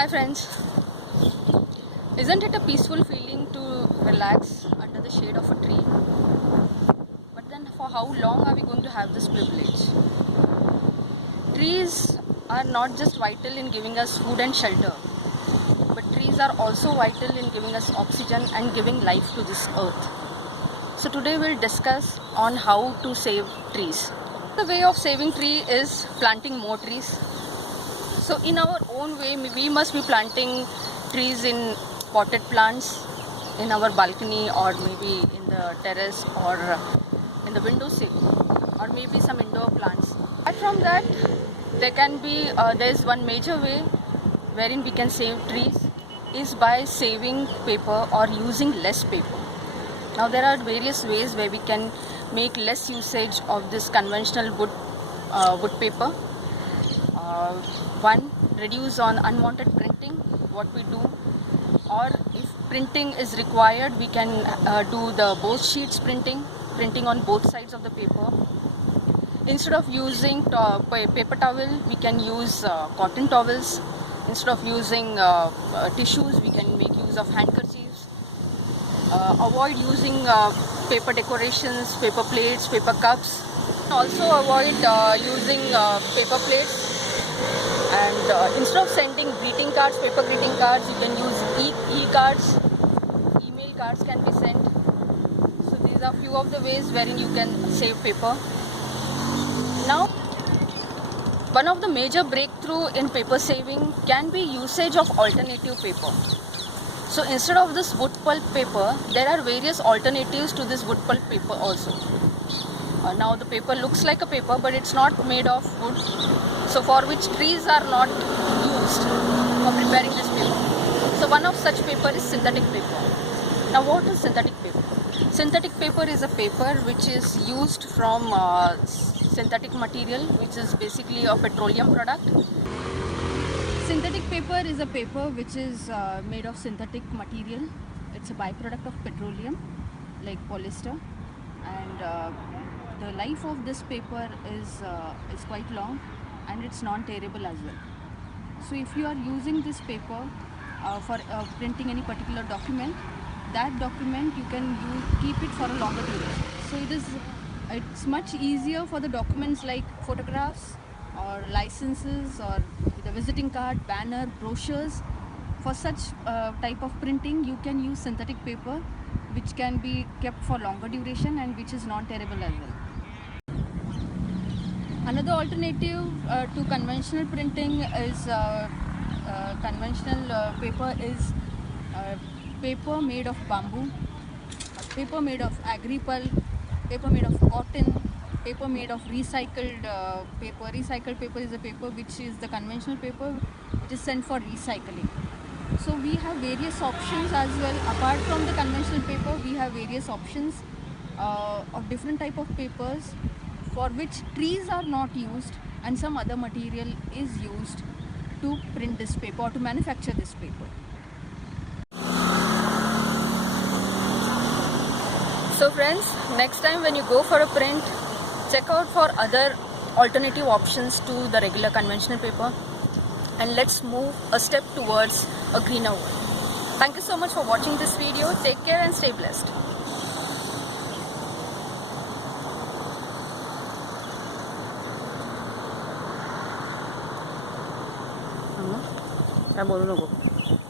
Hi friends, isn't it a peaceful feeling to relax under the shade of a tree? But then for how long are we going to have this privilege? Trees are not just vital in giving us food and shelter, but trees are also vital in giving us oxygen and giving life to this earth. So today we'll discuss on how to save trees. The way of saving tree is planting more trees. So in our own way, we must be planting trees in potted plants in our balcony, or maybe in the terrace, or in the windowsill, or maybe some indoor plants. Apart from that, there's one major way wherein we can save trees is by saving paper or using less paper. Now there are various ways where we can make less usage of this conventional wood paper. One, reduce on unwanted printing, what we do, or if printing is required, we can do the both sheets printing on both sides of the paper. Instead of using paper towel, we can use cotton towels. Instead of using tissues, we can make use of handkerchiefs. Avoid using paper decorations, paper plates, paper cups. Also avoid using paper plates. And instead of sending greeting cards, paper greeting cards, you can use e-cards. Email cards can be sent. So these are few of the ways wherein you can save paper. Now, one of the major breakthrough in paper saving can be usage of alternative paper. So instead of this wood pulp paper, there are various alternatives to this wood pulp paper also. Now the paper looks like a paper, but it's not made of wood, so for which trees are not used for preparing this paper. So one of such paper is synthetic paper. Now what is synthetic paper? Synthetic paper is a paper which is used from synthetic material, which is basically a petroleum product. Synthetic paper is a paper which is made of synthetic material. It's a byproduct of petroleum, like polyester, and the life of this paper is quite long, and it's non-tearable as well. So if you are using this paper for printing any particular document, that document you can keep it for a longer duration. So it's much easier for the documents like photographs or licenses or the visiting card, banner, brochures. For such type of printing, you can use synthetic paper, which can be kept for longer duration and which is non-tearable as well. Another alternative to conventional printing is paper made of bamboo, paper made of agri-pulp, paper made of cotton, paper made of recycled paper. Recycled paper is a paper which is the conventional paper which is sent for recycling. So we have various options as well. Apart from the conventional paper, we have various options of different type of papers for which trees are not used and some other material is used to print this paper or to manufacture this paper. So friends, next time when you go for a print, check out for other alternative options to the regular conventional paper, and let's move a step towards a greener world. Thank you so much for watching this video. Take care and stay blessed. काय बोलू नको.